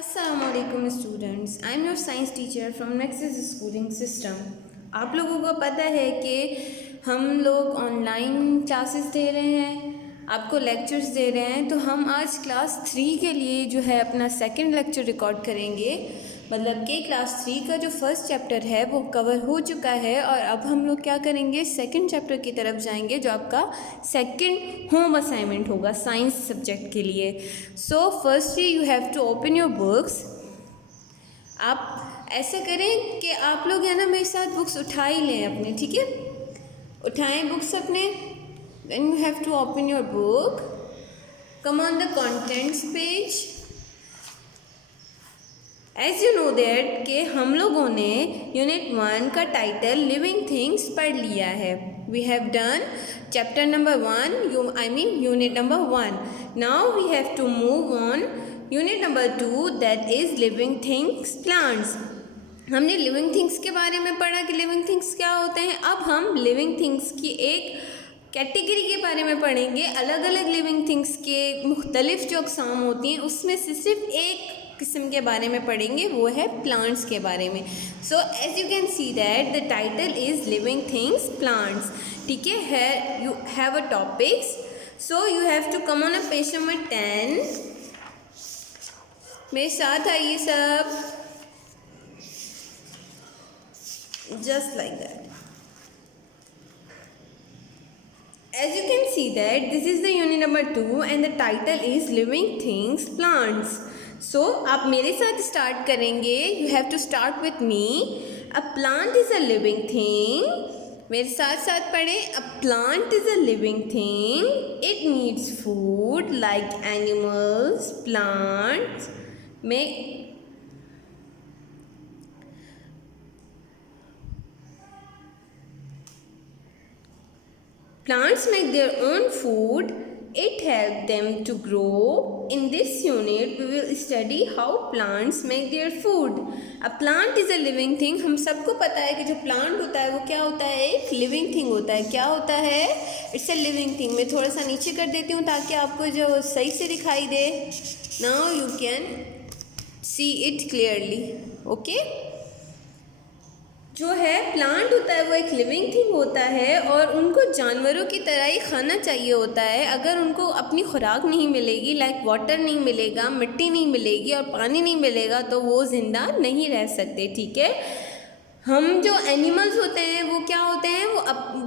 अस्सलामुअलैकुम students, I am your science teacher from nexus schooling system. आप लोगों को पता है कि हम लोग ऑनलाइन क्लासेस दे रहे हैं, आपको लेक्चर्स दे रहे हैं। तो हम आज क्लास 3 के लिए जो है अपना सेकंड लेक्चर रिकॉर्ड करेंगे। मतलब कि क्लास 3 का जो फर्स्ट चैप्टर है वो कवर हो चुका है और अब हम लोग क्या करेंगे, सेकंड चैप्टर की तरफ जाएंगे जो आपका सेकंड होम असाइनमेंट होगा साइंस सब्जेक्ट के लिए। So firstly you have to open your books. आप ऐसा करें कि आप लोग है ना मेरे साथ बुक्स उठा ही लें अपने, ठीक है। उठाएं बुक्स अपने। Then you have to open your book, come on the contents page. As you know that कि हम लोगों ने यूनिट 1 का टाइटल लिविंग थिंग्स पढ़ लिया है। We have done chapter number 1, unit number 1। Now we have to move on unit number 2, that is living things plants. हमने living things के बारे में पढ़ा कि लिविंग थिंग्स क्या होते हैं। अब हम लिविंग थिंग्स की एक कैटेगरी के बारे में पढ़ेंगे। अलग अलग लिविंग थिंग्स के मुख्तलिफ जो अक़साम होती हैं उसमें से सिर्फ एक किस्म के बारे में पढ़ेंगे, वो है प्लांट्स के बारे में। So as you can see that the title is living things plants, ठीक है। You have a topics, so you have to come on a page number 10। मेरे साथ आइए सब, just like that. As you can see that this is the unit number 2 and the title is living things plants. So आप मेरे साथ start करेंगे। You have to start with me. A plant is a living thing. मेरे साथ साथ पढ़ें। A plant is a living thing. It needs food like animals, plants. Plants make their own food. It helps them to grow. In this unit, we will study how plants make their food. A plant is a living thing. हम सबको पता है कि जो plant होता है वो क्या होता है, एक living thing होता है। क्या होता है? It's a living thing. मैं थोड़ा सा नीचे कर देती हूँ ताकि आपको जो सही से दिखाई दे। Now you can see it clearly. Okay? जो है प्लांट होता है वो एक लिविंग थिंग होता है और उनको जानवरों की तरह ही खाना चाहिए होता है। अगर उनको अपनी खुराक नहीं मिलेगी, लाइक वाटर नहीं मिलेगा, मिट्टी नहीं मिलेगी और पानी नहीं मिलेगा, तो वो ज़िंदा नहीं रह सकते, ठीक है। हम जो एनिमल्स होते हैं वो क्या होते हैं,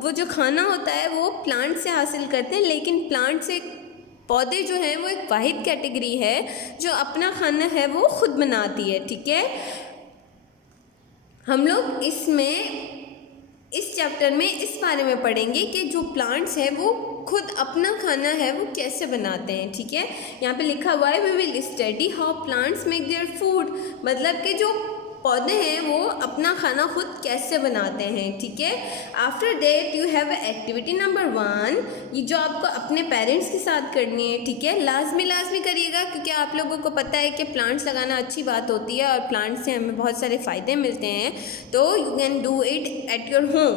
वो जो खाना होता है वो प्लांट से हासिल करते हैं, लेकिन प्लांट से पौधे जो हैं वो एक वाहिद कैटेगरी है जो अपना खाना है वो खुद बनाती है, ठीक है। हम लोग इस चैप्टर में इस बारे में पढ़ेंगे कि जो प्लांट्स हैं वो खुद अपना खाना है वो कैसे बनाते हैं, ठीक है। यहाँ पे लिखा हुआ है we will study how plants make their food, मतलब कि जो पौधे हैं वो अपना खाना खुद कैसे बनाते हैं, ठीक है। After that you have activity number 1, ये जो आपको अपने पेरेंट्स के साथ करनी है, ठीक है। लाजमी करिएगा क्योंकि आप लोगों को पता है कि प्लांट्स लगाना अच्छी बात होती है और प्लांट्स से हमें बहुत सारे फ़ायदे मिलते हैं। तो you can do it at your home.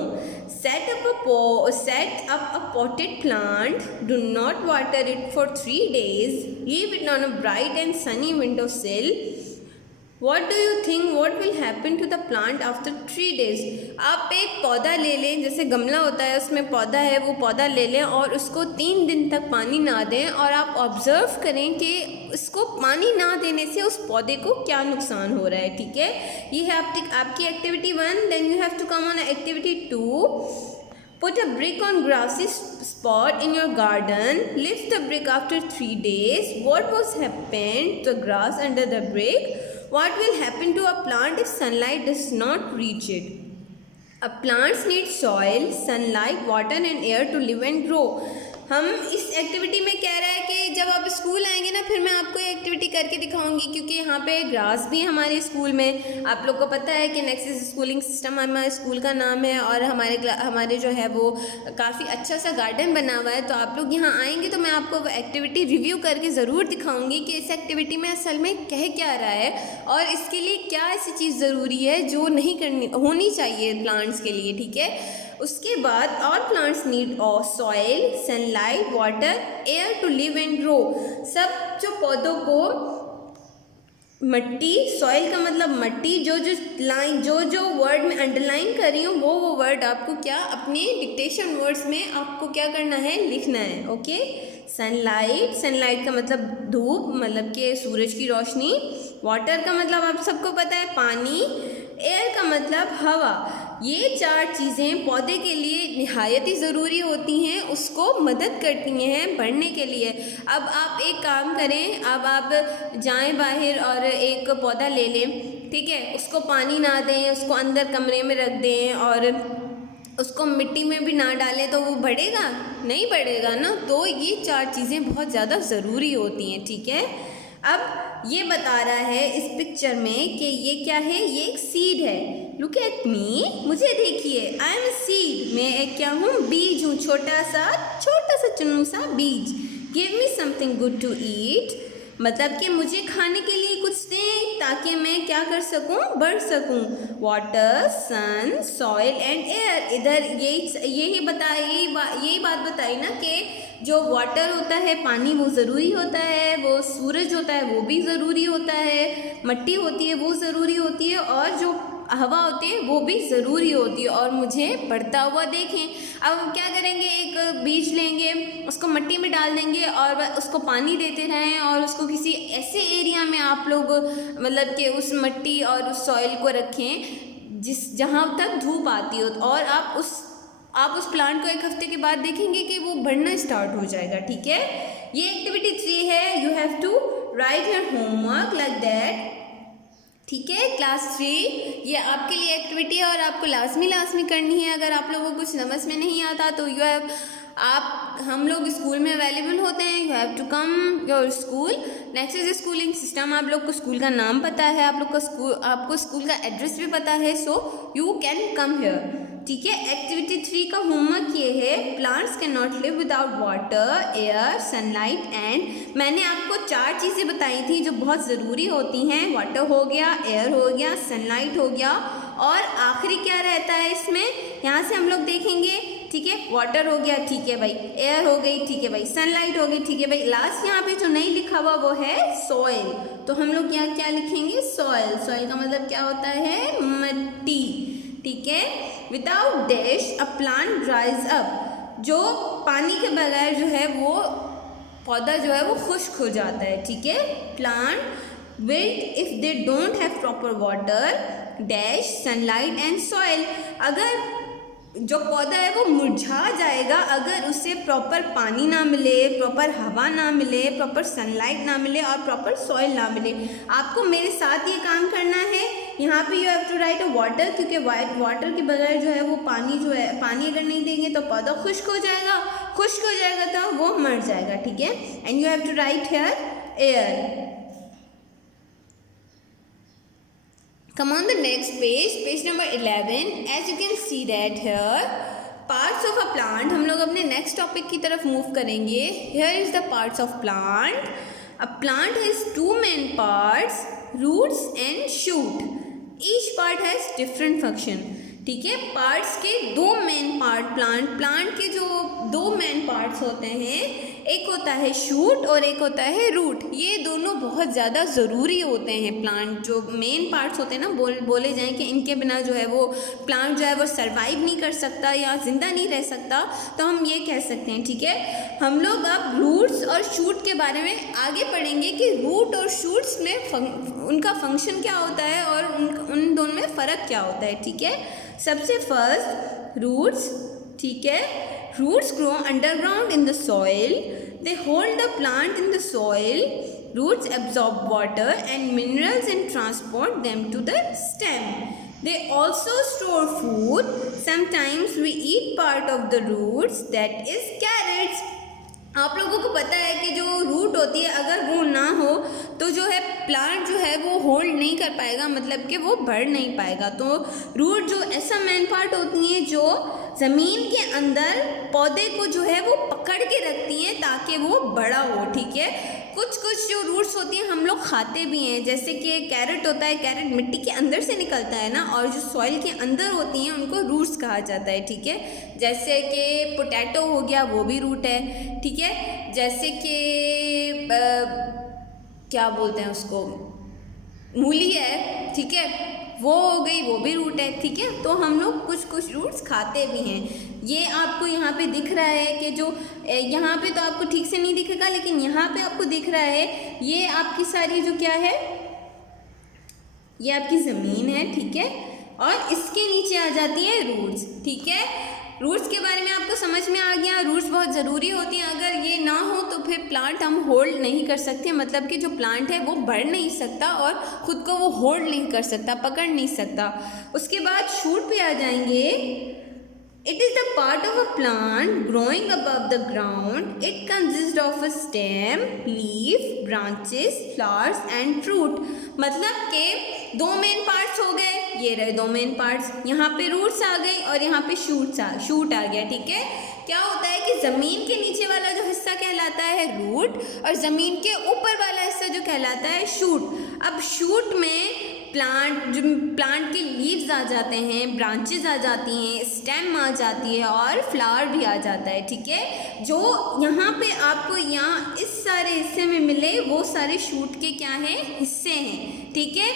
Set up a potted plant. Do not water it for 3 days. Leave it on a bright and sunny windowsill. What do you think what will happen to the plant after 3 days? आप एक पौधा ले लें, जैसे गमला होता है उसमें पौधा है, वो पौधा ले लें और उसको 3 दिन तक पानी ना दें और आप ऑब्ज़र्व करें कि उसको पानी ना देने से उस पौधे को क्या नुकसान हो रहा है, ठीक है। ये है आपकी activity 1। Then you have to come on activity 2। Put a brick on grassy spot in your garden. Lift the brick after 3 days. What was happened to the grass under the brick? What will happen to a plant if sunlight does not reach it? A plants need soil, sunlight, water and air to live and grow. हम इस activity में कह रहा है कि जब आप school आएंगे ना फिर मैं आपको ये एक्टिविटी करके दिखाऊंगी, क्योंकि यहाँ पे ग्रास भी हमारे स्कूल में, आप लोग को पता है कि नेक्सस स्कूलिंग सिस्टम हमारे स्कूल का नाम है और हमारे जो है वो काफ़ी अच्छा सा गार्डन बना हुआ है। तो आप लोग यहाँ आएंगे तो मैं आपको वो एक्टिविटी रिव्यू करके ज़रूर दिखाऊँगी कि इस एक्टिविटी में असल में कह क्या रहा है और इसके लिए क्या ऐसी चीज़ ज़रूरी है जो नहीं होनी चाहिए प्लांट्स के लिए, ठीक है। उसके बाद all plants need soil, sunlight, water, air to live and grow. सब जो पौधों को मट्टी, सॉइल का मतलब मट्टी। जो जो वर्ड मैं अंडरलाइन कर रही हूँ वो वर्ड आपको क्या अपने डिक्टेशन वर्ड्स में आपको क्या करना है, लिखना है। ओके, सनलाइट, सनलाइट का मतलब धूप, मतलब कि सूरज की रोशनी। वाटर का मतलब आप सबको पता है पानी। एयर का मतलब हवा। ये चार चीज़ें पौधे के लिए निहायत ही ज़रूरी होती हैं, उसको मदद करती हैं बढ़ने के लिए। अब आप एक काम करें, अब आप जाएं बाहर और एक पौधा ले लें, ठीक है, उसको पानी ना दें, उसको अंदर कमरे में रख दें और उसको मिट्टी में भी ना डालें तो वो बढ़ेगा नहीं, बढ़ेगा ना। तो ये चार चीज़ें बहुत ज़्यादा ज़रूरी होती हैं, ठीक है। अब ये बता रहा है इस पिक्चर में कि ये क्या है, ये एक सीड है। लुक एट मी, मुझे देखिए, आई एम सीड, मैं एक क्या हूँ, बीज हूँ, छोटा सा चुन्नू सा बीज। Give me something good to eat, मतलब कि मुझे खाने के लिए कुछ दें ताकि मैं क्या कर सकूं, बढ़ सकूं। Water, sun, soil and air. इधर यही बात बताई ना कि जो वाटर होता है, पानी, वो ज़रूरी होता है, वो सूरज होता है वो भी ज़रूरी होता है, मट्टी होती है वो ज़रूरी होती है, और जो हवा होती है वो भी ज़रूरी होती है। और मुझे बढ़ता हुआ देखें। अब हम क्या करेंगे, एक बीज लेंगे, उसको मिट्टी में डाल देंगे और उसको पानी देते रहें, और उसको किसी ऐसे एरिया में आप लोग मतलब कि उस मिट्टी और उस सॉइल को रखें जहाँ तक धूप आती हो, और आप उस प्लांट को एक हफ्ते के बाद देखेंगे कि वो बढ़ना स्टार्ट हो जाएगा, ठीक है। ये एक्टिविटी 3 है। You have to write your homework like that, ठीक है। क्लास 3 ये आपके लिए एक्टिविटी है और आपको लाजमी करनी है। अगर आप लोगों को कुछ समझ में नहीं आता तो हम लोग स्कूल में अवेलेबल होते हैं। You have to come your school. Next is schooling system. आप लोग को स्कूल का नाम पता है, आपको स्कूल का एड्रेस भी पता है, so you can come here, ठीक है। एक्टिविटी 3 का होमवर्क ये है, plants can not live without water, air, sunlight and. मैंने आपको 4 चीज़ें बताई थी जो बहुत ज़रूरी होती हैं। वाटर हो गया, एयर हो गया, सनलाइट हो गया, और आखिरी क्या रहता है इसमें, यहाँ से हम लोग देखेंगे, ठीक है। वाटर हो गया, ठीक है भाई, एयर हो गई, ठीक है भाई, सनलाइट हो गई, ठीक है भाई। लास्ट यहाँ पे जो नहीं लिखा हुआ वो है सॉइल, तो हम लोग यहाँ क्या लिखेंगे, सॉइल। सॉइल का मतलब क्या होता है, मिट्टी, ठीक है। Without dash a plant ड्राइज up, जो पानी के बगैर जो है वो पौधा जो है वो खुश्क हो जाता है, ठीक है। Plant wilt if they don't have proper water, dash, sunlight and soil. अगर जो पौधा है वो मुरझा जाएगा अगर उसे प्रॉपर पानी ना मिले, प्रॉपर हवा ना मिले, प्रॉपर सनलाइट ना मिले और प्रॉपर सॉइल ना मिले। आपको मेरे साथ ये काम करना है। यहाँ पे you have to write a water, क्योंकि वाटर के बगैर जो है वो पानी अगर नहीं देंगे तो पौधा खुश्क हो जाएगा तो वो मर जाएगा, ठीक है। And you have to write here air. Come on the next page, page number 11. As you can see that here, parts of a plant. हम लोग अपने next topic की तरफ move करेंगे. Here is the parts of plant. A plant has 2 main parts, roots and shoot. Each part has different function. ठीक है, parts के 2 main part, plant के जो 2 मेन पार्ट्स होते हैं, एक होता है शूट और एक होता है रूट। ये दोनों बहुत ज़्यादा ज़रूरी होते हैं। प्लांट जो मेन पार्ट्स होते हैं ना, बोले जाएं कि इनके बिना जो है वो प्लांट जो है वो सर्वाइव नहीं कर सकता या ज़िंदा नहीं रह सकता, तो हम ये कह सकते हैं, ठीक है। हम लोग अब रूट्स और शूट के बारे में आगे पढ़ेंगे कि रूट और शूट्स में उनका फंक्शन क्या होता है और उन दोनों में फ़र्क क्या होता है, ठीक है। सबसे फर्स्ट रूट्स, ठीक है। Roots grow underground in the soil, they hold the plant in the soil. Roots absorb water and minerals and transport them to the stem. They also store food. Sometimes we eat part of the roots, that is carrots. आप लोगों को पता है कि जो root होती है अगर वो ना हो तो जो है प्लांट जो है वो होल्ड नहीं कर पाएगा, मतलब कि वो बढ़ नहीं पाएगा। तो रूट जो ऐसा मेन पार्ट होती हैं जो ज़मीन के अंदर पौधे को जो है वो पकड़ के रखती हैं ताकि वो बड़ा हो, ठीक है। कुछ जो रूट्स होती हैं हम लोग खाते भी हैं, जैसे कि कैरेट होता है, कैरेट मिट्टी के अंदर से निकलता है ना, और जो सॉइल के अंदर होती हैं उनको रूट्स कहा जाता है, ठीक है। जैसे कि पोटैटो हो गया, वो भी रूट है, ठीक है। जैसे कि क्या बोलते हैं उसको, मूली है, ठीक है, वो हो गई, वो भी रूट है, ठीक है। तो हम लोग कुछ कुछ रूट्स खाते भी हैं। ये आपको यहाँ पे दिख रहा है कि जो यहाँ पे तो आपको ठीक से नहीं दिखेगा, लेकिन यहाँ पे आपको दिख रहा है ये आपकी सारी जो क्या है, ये आपकी ज़मीन है, ठीक है, और इसके नीचे आ जाती है रूट्स, ठीक है। रूट्स के बारे में आपको समझ में आ गया। रूट्स बहुत ज़रूरी होती हैं, अगर ये ना हो तो फिर प्लांट हम होल्ड नहीं कर सकते, मतलब कि जो प्लांट है वो बढ़ नहीं सकता और ख़ुद को वो होल्ड नहीं कर सकता, पकड़ नहीं सकता। उसके बाद शूट पे आ जाएंगे। It is the part of a plant growing above the ground. It consists of a stem, leaf, branches, flowers and fruit. मतलब के दो मेन पार्ट्स हो गए, ये रहे दो मेन पार्ट्स, यहाँ पे रूट्स आ गई और यहाँ पे शूट आ गया, ठीक है। क्या होता है कि ज़मीन के नीचे वाला जो हिस्सा कहलाता है रूट और ज़मीन के ऊपर वाला हिस्सा जो कहलाता है शूट। अब शूट में प्लांट के लीव्स आ जाते हैं, ब्रांचेस आ जाती हैं, स्टेम आ जाती है और फ्लावर भी आ जाता है, ठीक है। जो यहाँ पे आपको यहाँ इस सारे हिस्से में मिले वो सारे शूट के क्या हैं, हिस्से हैं, ठीक है।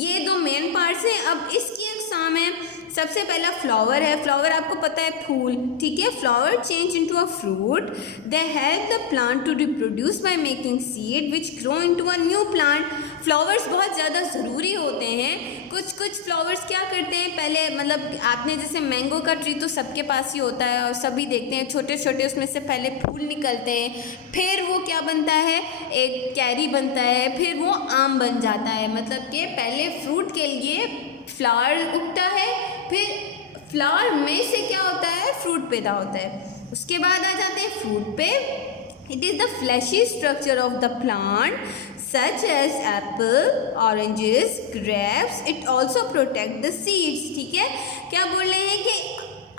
ये दो मेन पार्ट्स हैं। अब इसकी एग्जाम है, सबसे पहला फ्लावर है। फ्लावर आपको पता है फूल, ठीक है। Flower change into a fruit. They help the plant to reproduce by making seed which grow into a new plant. Flowers बहुत ज़्यादा ज़रूरी होते हैं। कुछ फ्लावर्स क्या करते हैं, पहले मतलब आपने जैसे मैंगो का ट्री तो सबके पास ही होता है और सभी देखते हैं, छोटे छोटे उसमें से पहले फूल निकलते हैं, फिर वो क्या बनता है, एक कैरी बनता है, फिर वो आम बन जाता है। मतलब कि पहले फ्रूट के लिए फ्लावर उगता है, फिर फ्लावर में से क्या होता है, फ्रूट पैदा होता है। उसके बाद आ जाते हैं फ्रूट पे। It is the fleshy structure of the plant such as apple, oranges, grapes. It also protect the seeds, ठीक है। क्या बोल रहे हैं कि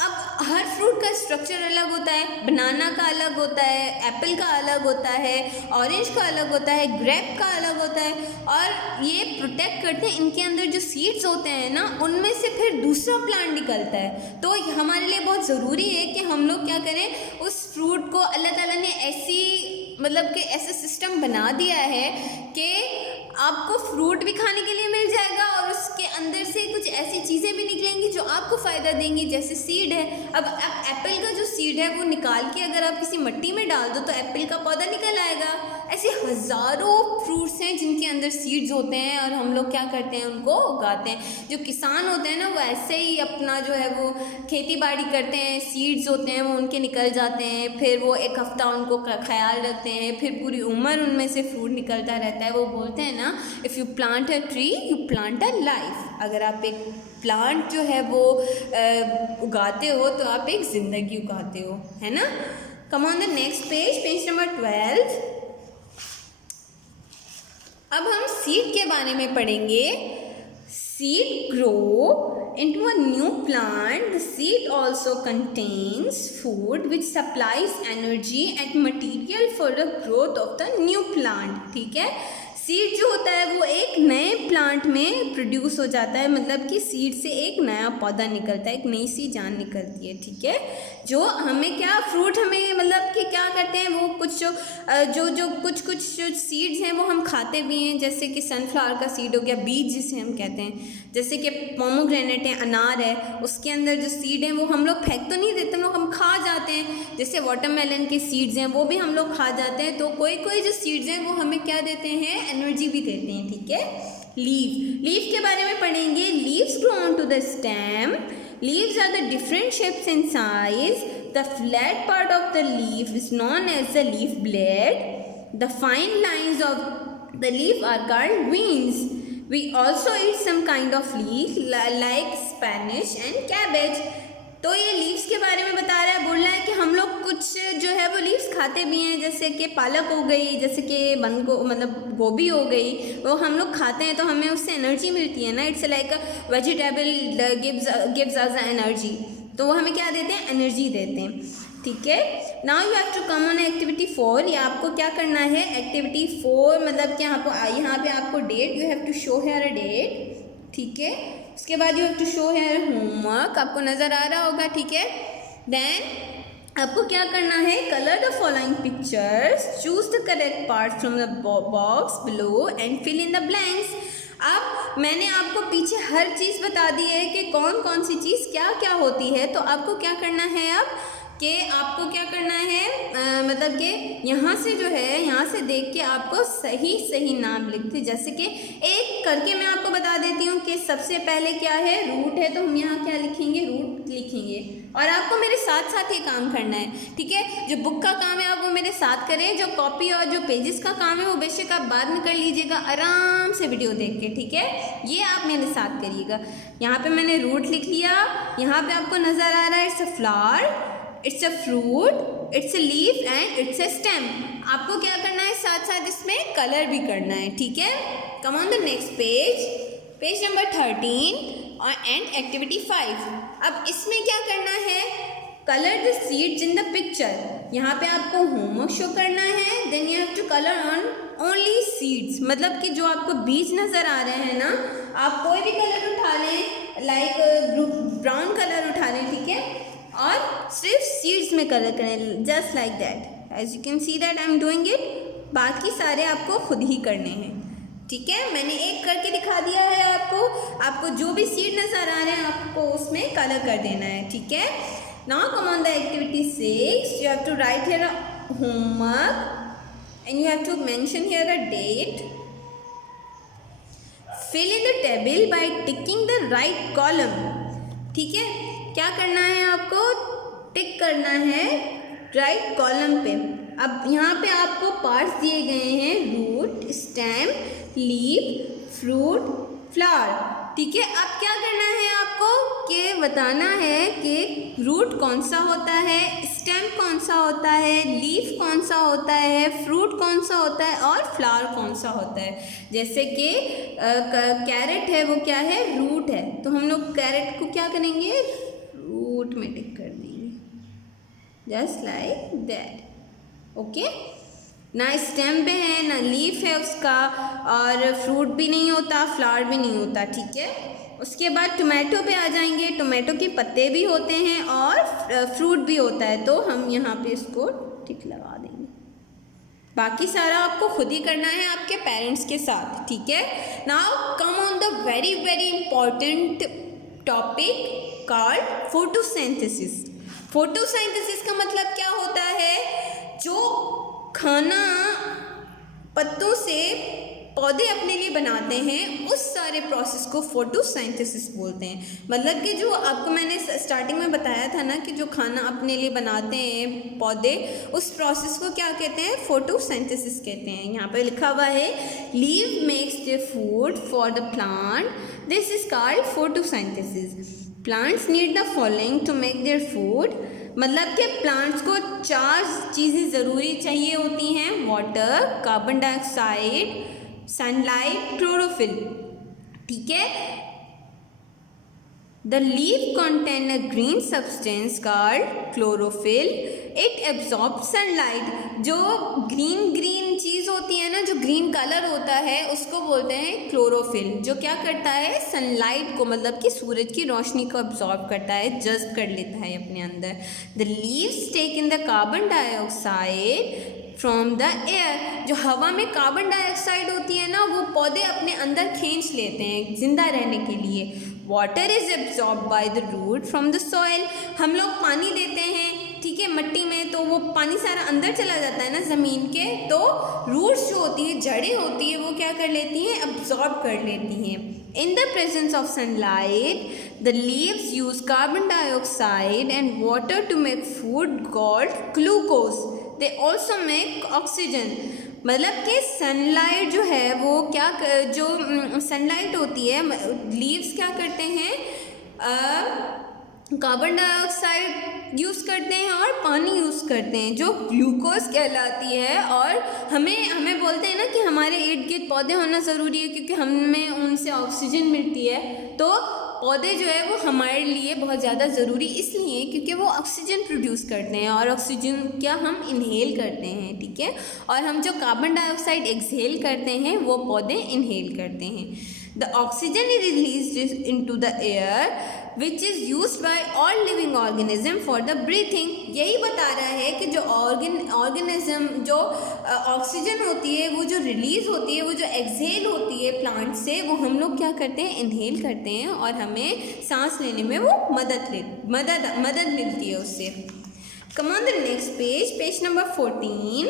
अब हर फ्रूट का स्ट्रक्चर अलग होता है, बनाना का अलग होता है, एप्पल का अलग होता है, ऑरेंज का अलग होता है, ग्रेप का अलग होता है, और ये प्रोटेक्ट करते हैं। इनके अंदर जो सीड्स होते हैं ना, उनमें से फिर दूसरा प्लांट निकलता है। तो हमारे लिए बहुत ज़रूरी है कि हम लोग क्या करें, उस फ्रूट को अल्लाह ताला ने ऐसी मतलब कि ऐसा सिस्टम बना दिया है कि आपको फ्रूट भी खाने के लिए मिल जाएगा और उसके अंदर से कुछ ऐसी चीज़ें भी निकलेंगी जो आपको फ़ायदा देंगी, जैसे सीड है। अब एप्पल का जो सीड है वो निकाल के अगर आप किसी मिट्टी में डाल दो तो एप्पल का पौधा निकल आएगा। ऐसे हज़ारों फ्रूट्स हैं जिनके अंदर सीड्स होते हैं और हम लोग क्या करते हैं, उनको उगाते हैं। जो किसान होते हैं ना, वो ऐसे ही अपना जो है वो खेती बाड़ी करते हैं, सीड्स होते हैं वो उनके निकल जाते हैं, फिर वो एक हफ़्ता उनको ख्याल रखते हैं, फिर पूरी उम्र उनमें से फ्रूट निकलता रहता है। वो बोलते हैं ना, if you plant a tree you plant a life. अगर आप एक प्लांट जो है वो उगाते हो तो आप एक ज़िंदगी उगाते हो, है ना। कम on the next page, page number 12। अब हम सीड के बारे में पढ़ेंगे। Seed grow into a new plant. The seed also contains food which supplies energy and material for the growth of the new plant, ठीक है। सीड जो होता है वो एक नए प्लांट में प्रोड्यूस हो जाता है, मतलब कि सीड से एक नया पौधा निकलता है, एक नई सी जान निकलती है, ठीक है। जो हमें क्या फ्रूट हमें मतलब कि क्या करते हैं, वो कुछ जो कुछ सीड्स हैं वो हम खाते भी हैं, जैसे कि सनफ्लावर का सीड हो गया, बीज जिसे हम कहते हैं। जैसे कि पोमोग्रेनेट है, अनार है, उसके अंदर जो सीड हैं वो हम लोग फेंक तो नहीं देते, वो हम खा जाते हैं। जैसे वाटरमेलन के सीड्स हैं वो भी हम लोग खा जाते हैं। तो कोई जो सीड्स हैं वो हमें क्या देते हैं, एनर्जी भी देते हैं, ठीक है। लीफ के बारे में पढ़ेंगे। Leaves grow on to the stem. Leaves are the different shapes and size. The flat part of the leaf is known as the leaf blade. The fine lines of the leaf are called veins. We also eat some kind of leaf like spinach and cabbage. तो ये leaves के बारे में बता रहा है, बोल रहा है कि हम लोग कुछ जो है वो लीव्स खाते भी हैं, जैसे कि पालक हो गई, जैसे कि मतलब गोभी हो गई, वो हम लोग खाते हैं तो हमें उससे एनर्जी मिलती है ना। It's like a vegetable gives us energy. तो वो हमें क्या देते हैं, एनर्जी देते हैं, ठीक है। Now you have to come on activity 4। ये आपको क्या करना है, एक्टिविटी 4 मतलब कि यहाँ पे आपको date, you have to show here a date, ठीक है। उसके बाद you have to show here homework, आपको नज़र आ रहा होगा, ठीक है। देन आपको क्या करना है, colour the following pictures, choose the correct part from the box below and fill in the blanks. अब मैंने आपको पीछे हर चीज़ बता दी है कि कौन कौन सी चीज़ क्या क्या होती है, तो आपको क्या करना है अब कि आपको क्या करना है मतलब कि यहाँ से जो है, यहाँ से देख के आपको सही सही नाम लिखते, जैसे कि एक करके मैं आपको बता देती हूँ कि सबसे पहले क्या है, रूट है, तो हम यहाँ क्या लिखेंगे, रूट लिखेंगे। और आपको मेरे साथ साथ ये काम करना है, ठीक है। जो बुक का काम है आप वो मेरे साथ करें, जो कॉपी और जो पेजेस का काम है वो बेशक आप बाद में कर लीजिएगा आराम से वीडियो देख के, ठीक है। ये आप मेरे साथ करिएगा। यहाँ पे मैंने रूट लिख लिया, यहाँ पे आपको नज़र आ रहा है it's a flower, it's a fruit, it's a leaf and it's a stem. आपको क्या करना है, साथ साथ इसमें कलर भी करना है, ठीक है। कम on the next page, page number 13 और एंड एक्टिविटी 5। अब इसमें क्या करना है, colour the seeds in the picture. यहाँ पे आपको होमवर्क शो करना है, then you have to colour on only seeds, मतलब कि जो आपको बीज नज़र आ रहे हैं ना, आप कोई भी कलर उठा लें, लाइक ब्राउन कलर उठा लें, ठीक है, और सिर्फ सीड्स में कलर करें, just like that. As you can see that I am doing it. बाकी सारे आपको खुद ही करने हैं, ठीक है। मैंने एक करके दिखा दिया है आपको जो भी सीड नज़र आ रहे हैं आपको उसमें कलर कर देना है, ठीक है। Now come on the activity 6, you have to write here a homework and you have to mention here a date. Fill in the table by ticking the right column, ठीक है। क्या करना है, आपको टिक करना है राइट कॉलम पे। अब यहाँ पे आपको पार्ट्स दिए गए हैं, root, stem, leaf, fruit, flower, ठीक है। अब क्या करना है आपको कि बताना है कि रूट कौन सा होता है, स्टेम कौन सा होता है, लीफ कौन सा होता है, फ्रूट कौन सा होता है और फ्लावर कौन सा होता है। जैसे कि कैरेट है, वो क्या है, रूट है, तो हम लोग कैरेट को क्या करेंगे, रूट में टिक कर देंगे, जस्ट लाइक दैट, ओके। ना स्टेम पे है ना लीफ है उसका, और फ्रूट भी नहीं होता, फ्लावर भी नहीं होता, ठीक है। उसके बाद टोमेटो पे आ जाएंगे, टोमेटो के पत्ते भी होते हैं और फ्रूट भी होता है, तो हम यहाँ पे इसको टिक लगा देंगे। बाकी सारा आपको खुद ही करना है आपके पेरेंट्स के साथ, ठीक है। Now come on the very very important topic called photosynthesis. Photosynthesis का मतलब क्या होता है, जो खाना पत्तों से पौधे अपने लिए बनाते हैं उस सारे प्रोसेस को फोटोसिंथेसिस बोलते हैं। मतलब कि जो आपको मैंने स्टार्टिंग में बताया था ना कि जो खाना अपने लिए बनाते हैं पौधे, उस प्रोसेस को क्या कहते हैं, फोटोसिंथेसिस कहते हैं। यहाँ पे लिखा हुआ है leave makes the food for the plant, this is called photosynthesis. Plants need the following to make their food, मतलब कि प्लांट्स को 4 चीज़ें ज़रूरी चाहिए होती हैं, water, carbon dioxide, sunlight, chlorophyll, ठीक है। The leaf contain a green substance called chlorophyll. It absorbs sunlight. जो ग्रीन चीज़ होती है ना, जो ग्रीन कलर होता है उसको बोलते हैं क्लोरोफिल, जो क्या करता है, सनलाइट को, मतलब कि सूरज की रोशनी को अब्जॉर्ब करता है, जज्ब कर लेता है अपने अंदर। The leaves take in the carbon dioxide from the air, जो हवा में कार्बन डाइऑक्साइड होती है ना, वो पौधे अपने अंदर खींच लेते हैं जिंदा रहने के लिए। Water is absorb by the root from the soil, हम लोग पानी देते हैं, ठीक है, मिट्टी में, तो वो पानी सारा अंदर चला जाता है ना ज़मीन के, तो रूट्स जो होती है, जड़ें होती है, वो क्या कर लेती हैं, एब्जॉर्ब कर लेती हैं। In the presence of sunlight, the leaves use carbon dioxide and water to make food called glucose. They also make oxygen. मतलब कि सनलाइट जो है वो क्या जो सनलाइट होती है, लीव्स क्या करते हैं, कार्बन डाइऑक्साइड यूज़ करते हैं और पानी यूज़ करते हैं जो ग्लूकोज कहलाती है। और हमें बोलते हैं ना कि हमारे इर्द गिर्द पौधे होना ज़रूरी है क्योंकि हमें उनसे ऑक्सीजन मिलती है। तो पौधे जो है वो हमारे लिए बहुत ज़्यादा ज़रूरी इसलिए क्योंकि वो ऑक्सीजन प्रोड्यूस करते हैं और ऑक्सीजन क्या हम इनहेल करते हैं, ठीक है, और हम जो कार्बन डाइऑक्साइड एक्सहेल करते हैं वो पौधे इनहेल करते हैं। The oxygen is released into the air which is used by all living organism for the breathing. यही बता रहा है कि जो ऑर्गेनिज्म जो ऑक्सीजन होती है वो जो रिलीज़ होती है, वो जो एक्सहेल होती है प्लांट से, वो हम लोग क्या करते हैं, इनहेल करते हैं और हमें सांस लेने में वो मदद मिलती है उससे। कम on the next page, page number 14।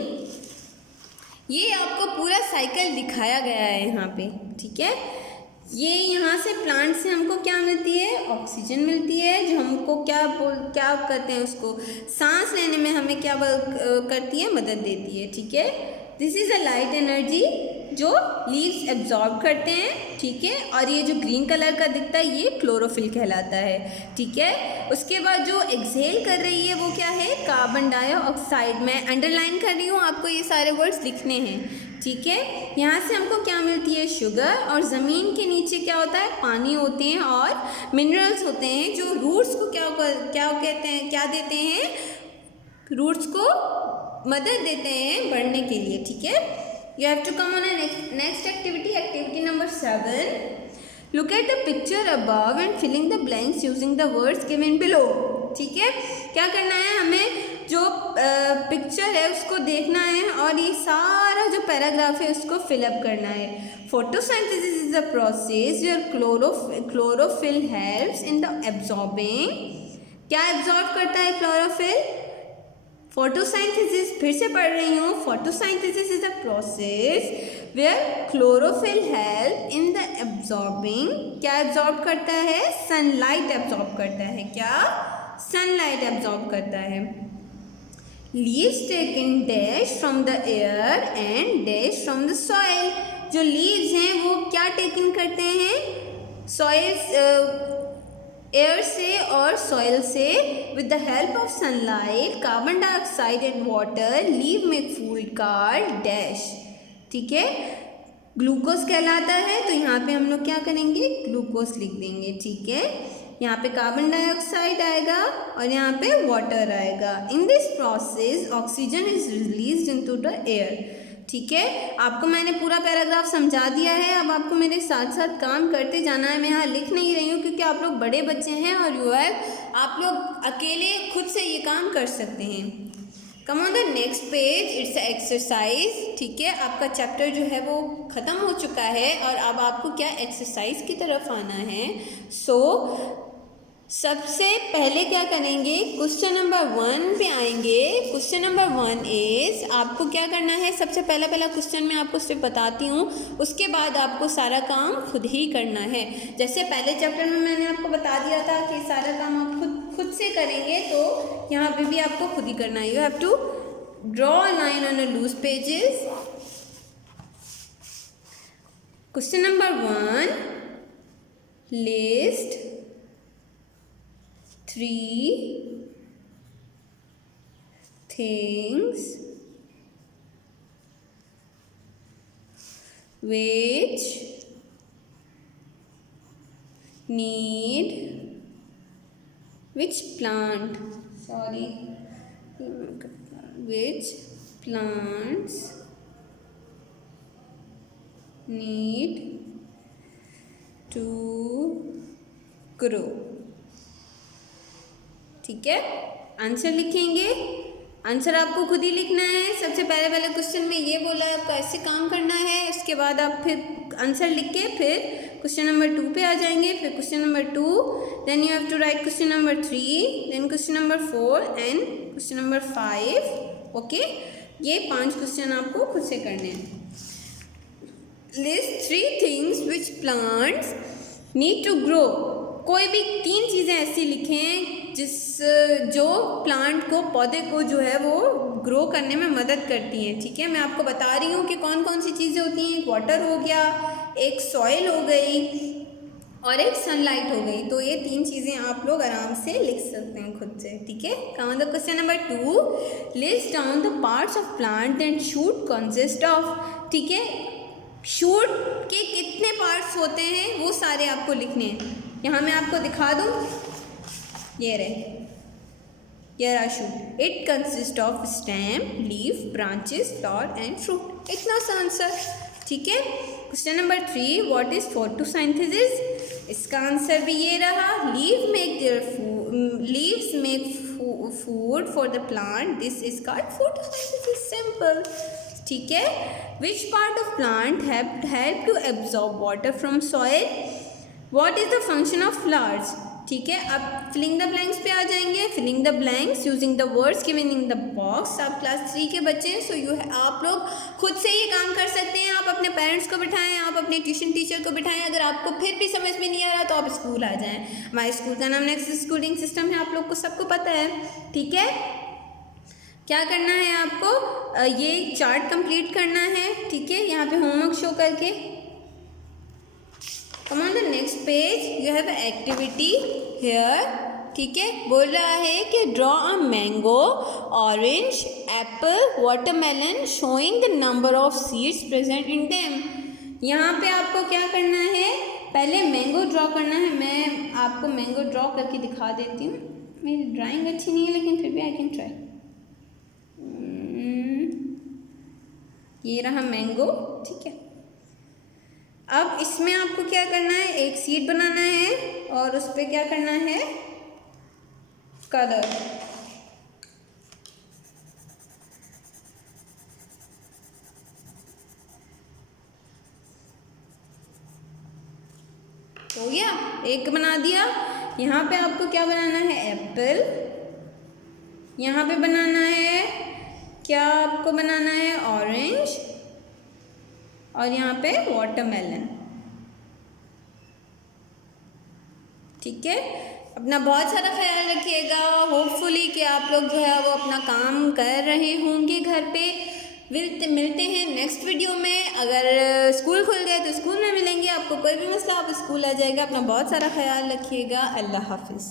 ये आपको पूरा साइकिल दिखाया गया है यहाँ पे, ठीक है। ये यहाँ से प्लांट से हमको क्या मिलती है, ऑक्सीजन मिलती है जो हमको क्या करते हैं, उसको सांस लेने में हमें क्या करती है, मदद देती है, ठीक है। This is a light energy जो लीव्स एब्जॉर्ब करते हैं, ठीक है, और ये जो ग्रीन कलर का दिखता है ये क्लोरोफिल कहलाता है, ठीक है। उसके बाद जो एक्सहेल कर रही है वो क्या है, कार्बन डाइऑक्साइड। मैं अंडरलाइन कर रही हूँ, आपको ये सारे वर्ड्स लिखने हैं, ठीक है। यहाँ से हमको क्या मिलती है, शुगर, और ज़मीन के नीचे क्या होता है, पानी होते हैं और मिनरल्स होते हैं जो रूट्स को क्या कहते हैं, क्या देते हैं, रूट्स को मदद देते हैं बढ़ने के लिए, ठीक है। You have to come on next activity, activity number 7। Look at the picture above and filling the blanks using the words given below, ठीक है। क्या करना है, हमें जो पिक्चर है उसको देखना है और ये सारा जो पैराग्राफ है उसको फिलअप करना है। Photosynthesis is a process where chlorophyll helps in the absorbing. क्या एब्जॉर्ब करता है क्लोरोफिल, फोटोसिंथेसिस, फिर से पढ़ रही हूँ, photosynthesis is a process where chlorophyll help in the absorbing. क्या एब्जॉर्ब करता है, सनलाइट एब्जॉर्ब करता है, क्या, सनलाइट एब्जॉर्ब करता है। Leaves take in dash from the air and dash from the soil. जो लीव्स हैं वो क्या टेक इन करते हैं, सॉइल, एयर से और सॉइल से। With the help of sunlight, carbon dioxide and water, leave make food called dash, ठीक है, ग्लूकोज कहलाता है। तो यहाँ पे हम लोग क्या करेंगे, ग्लूकोज लिख देंगे, ठीक है। यहाँ पे कार्बन डाइऑक्साइड आएगा और यहाँ पे वाटर आएगा। In this process oxygen is released into the air, ठीक है। आपको मैंने पूरा पैराग्राफ समझा दिया है, अब आपको मेरे साथ साथ काम करते जाना है। मैं यहाँ लिख नहीं रही हूँ क्योंकि आप लोग बड़े बच्चे हैं और आप लोग अकेले खुद से ये काम कर सकते हैं। कम on the next page, it's exercise, ठीक है। आपका चैप्टर जो है वो ख़त्म हो चुका है और अब आपको क्या एक्सरसाइज की तरफ आना है। सबसे पहले क्या करेंगे, क्वेश्चन नंबर 1 पे आएंगे। क्वेश्चन नंबर 1 इज़, आपको क्या करना है, सबसे पहला क्वेश्चन मैं आपको सिर्फ बताती हूँ, उसके बाद आपको सारा काम खुद ही करना है। जैसे पहले चैप्टर में मैंने आपको बता दिया था कि सारा काम आप खुद से करेंगे, तो यहाँ पे भी आपको खुद ही करना है। You have to draw a line on a loose pages. Question number 1, list 3 things which plants need to grow, ठीक है। आंसर लिखेंगे, आंसर आपको खुद ही लिखना है। सबसे पहले क्वेश्चन में ये बोला है आपको ऐसे काम करना है, उसके बाद आप फिर आंसर लिख के फिर क्वेश्चन नंबर 2 पे आ जाएंगे, फिर question number 2, then you have to write question number 3, then question number 4 and question number 5, okay. ये 5 क्वेश्चन आपको खुद से करने हैं। List 3 things which plants need to grow. कोई भी 3 चीज़ें ऐसी लिखें जो प्लांट को, पौधे को जो है वो ग्रो करने में मदद करती हैं, ठीक है। मैं आपको बता रही हूँ कि कौन कौन सी चीज़ें होती हैं। एक वाटर हो गया, एक सॉइल हो गई और एक सनलाइट हो गई। तो ये 3 चीज़ें आप लोग आराम से लिख सकते हैं खुद से, ठीक है। Come the question number 2, list down the parts of plant that shoot consist of, ठीक है। शूट के कितने पार्ट्स होते हैं वो सारे आपको लिखने हैं। यहाँ मैं आपको दिखा दूँ, ये रहे, ये रहा shoot. It consist of stem, leaf, branches, flower and fruit. इतना सा आंसर, ठीक है। Question number 3, what is photosynthesis? इसका आंसर भी ये रहा, leaves make food for the plant, this is called photosynthesis. Simple, ठीक है। Which part of plant help to absorb water from soil? What is the function of flowers? ठीक है, अब filling the blanks पे आ जाएंगे। Filling the blanks using the words given in the box. आप class 3 के बच्चे हैं, सो आप लोग खुद से ये काम कर सकते हैं। आप अपने पेरेंट्स को बिठाएं, आप अपने ट्यूशन टीचर को बिठाएं। अगर आपको फिर भी समझ में नहीं आ रहा तो आप स्कूल आ जाएं। हमारे स्कूल का नाम नेक्स्ट स्कूलिंग सिस्टम है, आप लोग को सबको पता है, ठीक है। क्या करना है आपको, ये चार्ट कंप्लीट करना है, ठीक है। यहाँ पे होमवर्क शो करके come on the next page, you have an activity here, ठीक है। बोल रहा है कि draw a mango, orange, Apple, watermelon showing the number of seeds present in them. यहाँ पे आपको क्या करना है, पहले मैंगो ड्रॉ करना है। मैं आपको मैंगो ड्रॉ करके दिखा देती हूँ। मेरी ड्राइंग अच्छी नहीं है लेकिन फिर भी आई कैन ट्राई। ये रहा मैंगो, ठीक है। अब इसमें आपको क्या करना है, एक सीड बनाना है और उस पर क्या करना है, कलर। हो गया, एक बना दिया। यहाँ पे आपको क्या बनाना है, एप्पल। यहाँ पे बनाना है, क्या आपको बनाना है, ऑरेंज। और यहाँ पे वाटरमेलन, ठीक है। अपना बहुत सारा ख्याल रखिएगा। होपफुली कि आप लोग जो है वो अपना काम कर रहे होंगे घर पे। मिलते हैं नेक्स्ट वीडियो में। अगर स्कूल खुल गए तो स्कूल में मिलेंगे। आपको कोई भी मसला आप स्कूल आ जाएगा। अपना बहुत सारा ख्याल रखिएगा। अल्लाह हाफिज़।